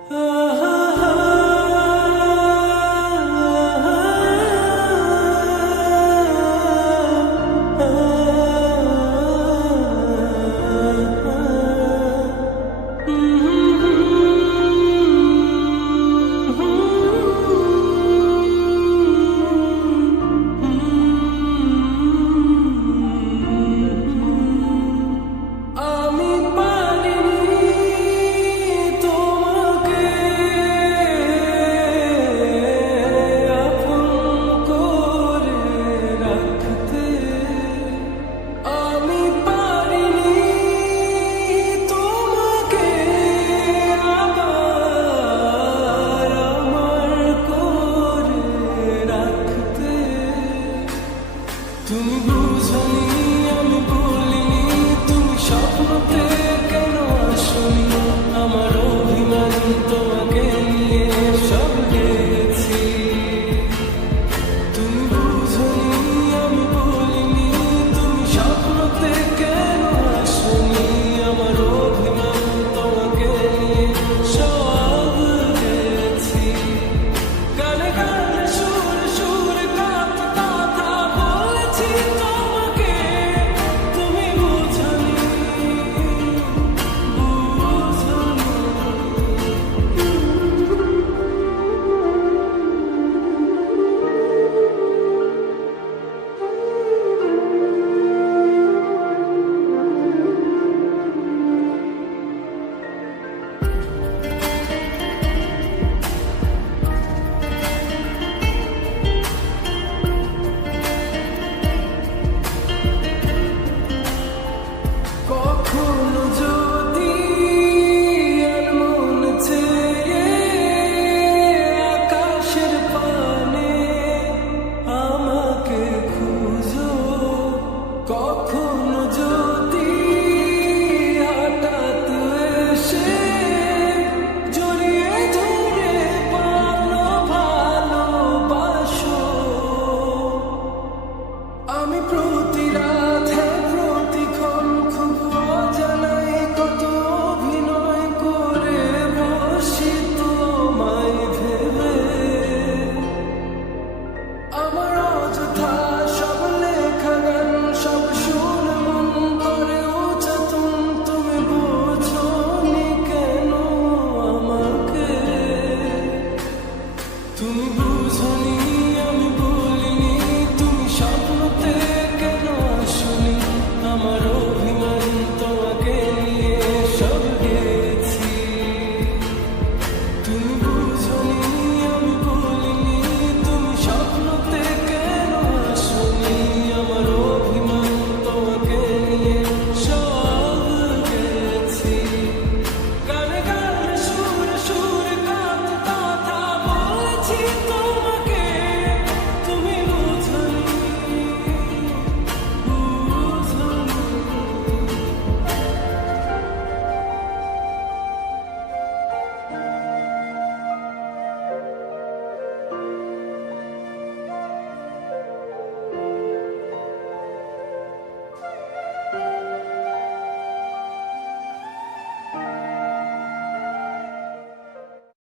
Ah Tudo